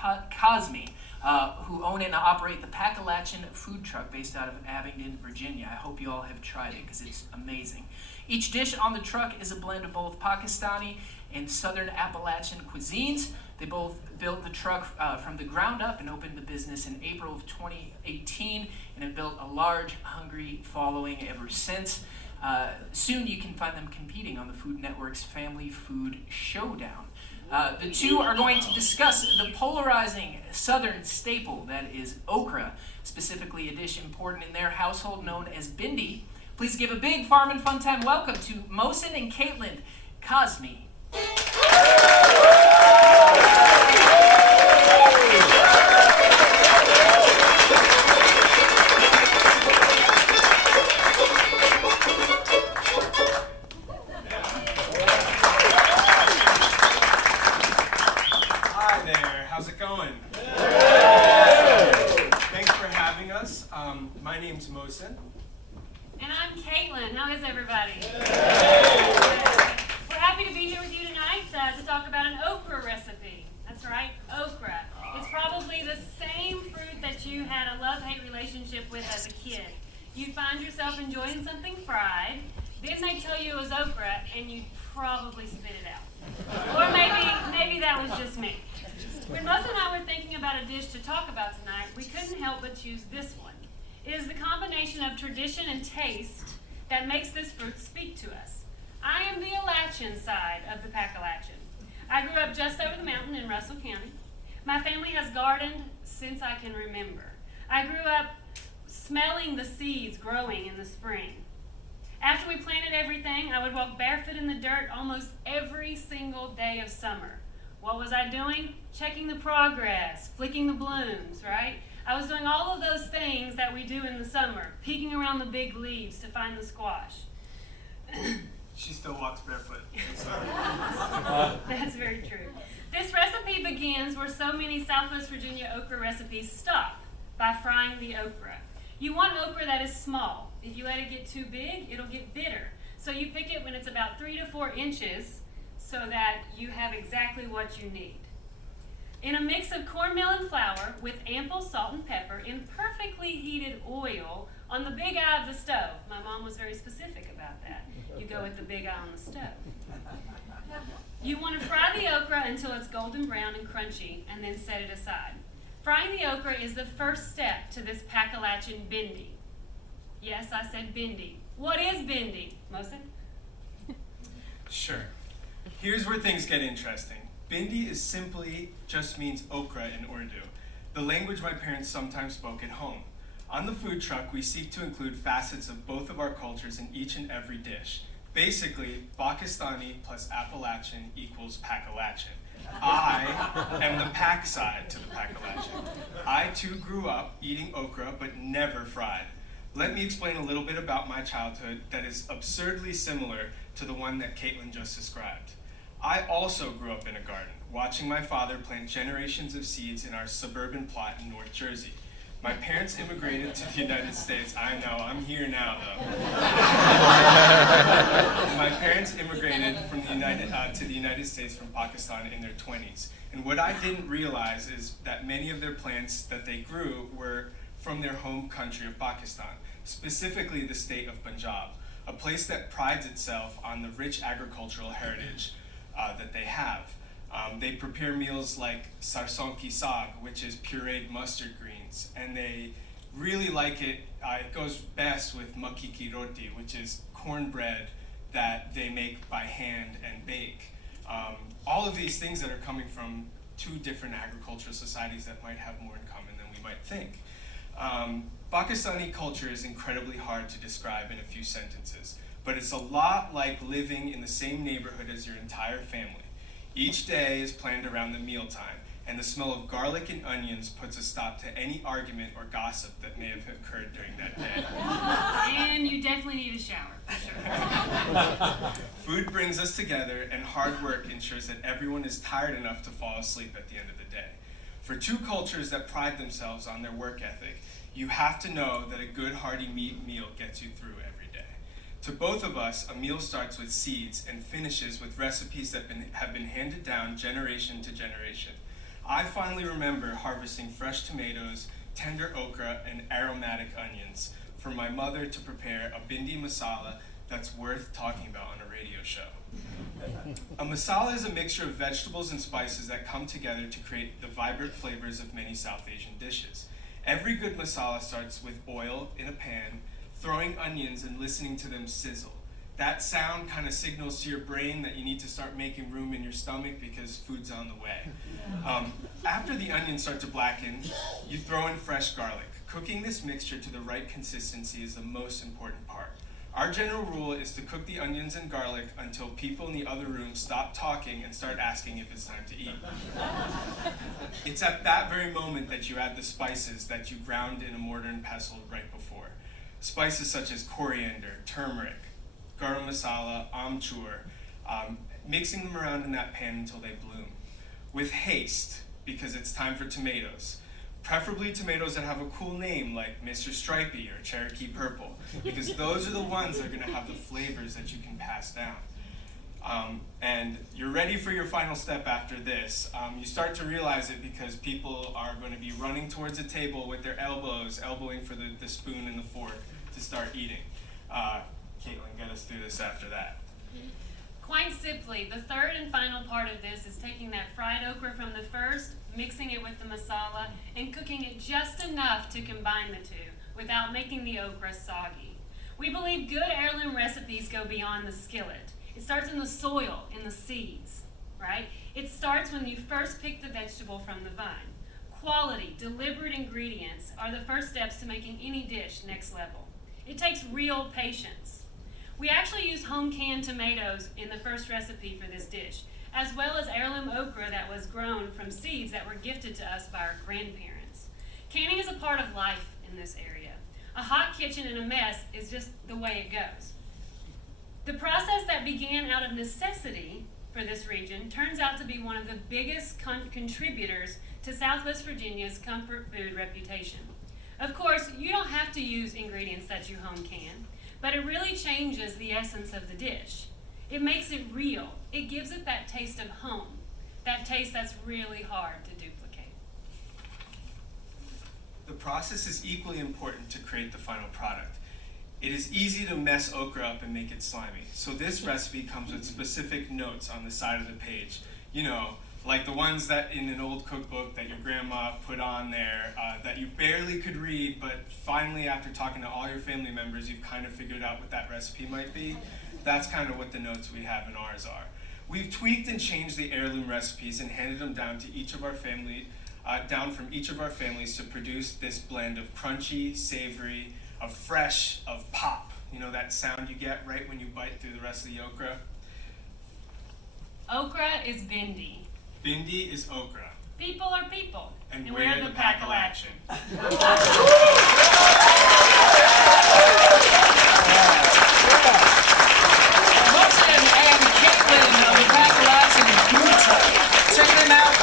Kazmi, who own and operate the Pakalachian food truck based out of Abingdon, Virginia. I hope you all have tried it because it's amazing. Each dish on the truck is a blend of both Pakistani and Southern Appalachian cuisines. They both built the truck from the ground up and opened the business in April of 2018 and have built a large, hungry following ever since. Soon you can find them competing on the Food Network's Family Food Showdown. The two are going to discuss the polarizing Southern staple that is okra, specifically a dish important in their household known as Bhindi. Please give a big Farm and Fun Time welcome to Mohsin and Katlin Kazmi. Hi there, how's it going? Thanks for having us. My name's Mohsin. And I'm Katlin. How is everybody? We're happy to be here with you tonight to talk about an okra recipe. That's right, okra. It's probably the same fruit that you had a love-hate relationship with as a kid. You find yourself enjoying something fried, then they tell you it was okra, and you probably spit it out. Or maybe that was just me. When Mohsin and I were thinking about a dish to talk about tonight, we couldn't help but choose this one. It is the combination of tradition and taste that makes this fruit speak to us. I am the Alachian side of the Pakalachian. I grew up just over the mountain in Russell County. My family has gardened since I can remember. I grew up smelling the seeds growing in the spring. After we planted everything, I would walk barefoot in the dirt almost every single day of summer. What was I doing? Checking the progress, flicking the blooms, right? I was doing all of those things that we do in the summer, peeking around the big leaves to find the squash. She still walks barefoot. That's very true. This recipe begins where so many Southwest Virginia okra recipes stop, by frying the okra. You want okra that is small. If you let it get too big, it'll get bitter. So you pick it when it's about 3 to 4 inches so that you have exactly what you need. In a mix of cornmeal and flour with ample salt and pepper in perfectly heated oil on the big eye of the stove. My mom was very specific about that. You go with the big eye on the stove. You want to fry the okra until it's golden brown and crunchy, and then set it aside. Frying the okra is the first step to this Pakalachian Bhindi. Yes, I said Bhindi. What is Bhindi, Mohsin? Sure. Here's where things get interesting. Bhindi is simply just means okra in Urdu, the language my parents sometimes spoke at home. On the food truck, we seek to include facets of both of our cultures in each and every dish. Basically, Pakistani plus Appalachian equals Pakalachian. I am the Pak side to the Pakalachian. I too grew up eating okra, but never fried. Let me explain a little bit about my childhood that is absurdly similar to the one that Katlin just described. I also grew up in a garden, watching my father plant generations of seeds in our suburban plot in North Jersey. My parents immigrated to the United States. I know, I'm here now though. My parents immigrated to the United States from Pakistan in their 20s. And what I didn't realize is that many of their plants that they grew were from their home country of Pakistan, specifically the state of Punjab, a place that prides itself on the rich agricultural heritage that they have. They prepare meals like sarson ki saag, which is pureed mustard greens, and they really like it. It goes best with makki ki roti, which is cornbread that they make by hand and bake. All of these things that are coming from two different agricultural societies that might have more in common than we might think. Pakistani culture is incredibly hard to describe in a few sentences, but it's a lot like living in the same neighborhood as your entire family. Each day is planned around the mealtime, and the smell of garlic and onions puts a stop to any argument or gossip that may have occurred during that day. And you definitely need a shower, for sure. Food brings us together, and hard work ensures that everyone is tired enough to fall asleep at the end of the day. For two cultures that pride themselves on their work ethic, you have to know that a good hearty meal gets you through every day. To both of us, a meal starts with seeds and finishes with recipes that have been handed down generation to generation. I finally remember harvesting fresh tomatoes, tender okra, and aromatic onions for my mother to prepare a Bhindi masala that's worth talking about on a radio show. A masala is a mixture of vegetables and spices that come together to create the vibrant flavors of many South Asian dishes. Every good masala starts with oil in a pan, throwing onions and listening to them sizzle. That sound kind of signals to your brain that you need to start making room in your stomach because food's on the way. After the onions start to blacken, you throw in fresh garlic. Cooking this mixture to the right consistency is the most important part. Our general rule is to cook the onions and garlic until people in the other room stop talking and start asking if it's time to eat. It's at that very moment that you add the spices that you ground in a mortar and pestle right before. Spices such as coriander, turmeric, garam masala, amchur, mixing them around in that pan until they bloom. With haste, because it's time for tomatoes. Preferably tomatoes that have a cool name like Mr. Stripey or Cherokee Purple, because those are the ones that are going to have the flavors that you can pass down. And you're ready for your final step after this. You start to realize it because people are going to be running towards the table with their elbows, elbowing for the spoon and the fork to start eating. Caitlin, get us through this after that. Quite simply, the third and final part of this is taking that fried okra from the first, mixing it with the masala, and cooking it just enough to combine the two without making the okra soggy. We believe good heirloom recipes go beyond the skillet. It starts in the soil, in the seeds, right? It starts when you first pick the vegetable from the vine. Quality, deliberate ingredients are the first steps to making any dish next level. It takes real patience. We actually used home canned tomatoes in the first recipe for this dish, as well as heirloom okra that was grown from seeds that were gifted to us by our grandparents. Canning is a part of life in this area. A hot kitchen in a mess is just the way it goes. The process that began out of necessity for this region turns out to be one of the biggest contributors to Southwest Virginia's comfort food reputation. Of course, you don't have to use ingredients that you home can, but it really changes the essence of the dish. It makes it real. It gives it that taste of home, that taste that's really hard to duplicate. The process is equally important to create the final product. It is easy to mess okra up and make it slimy, so this recipe comes with specific notes on the side of the page. You know, like the ones that in an old cookbook that your grandma put on there that you barely could read, but finally after talking to all your family members, you've kind of figured out what that recipe might be. That's kind of what the notes we have in ours are. We've tweaked and changed the heirloom recipes and handed them down to each of our down from each of our families to produce this blend of crunchy, savory, of fresh, of pop. You know that sound you get right when you bite through the rest of the okra? Okra is Bhindi. Bhindi is okra. People are people. And we're the Pakalachian. Mohsin and Katlin of the Pakalachian Food Truck. Check them out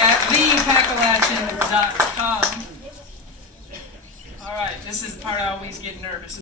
at thepakalachian.com. All right, this is the part I always get nervous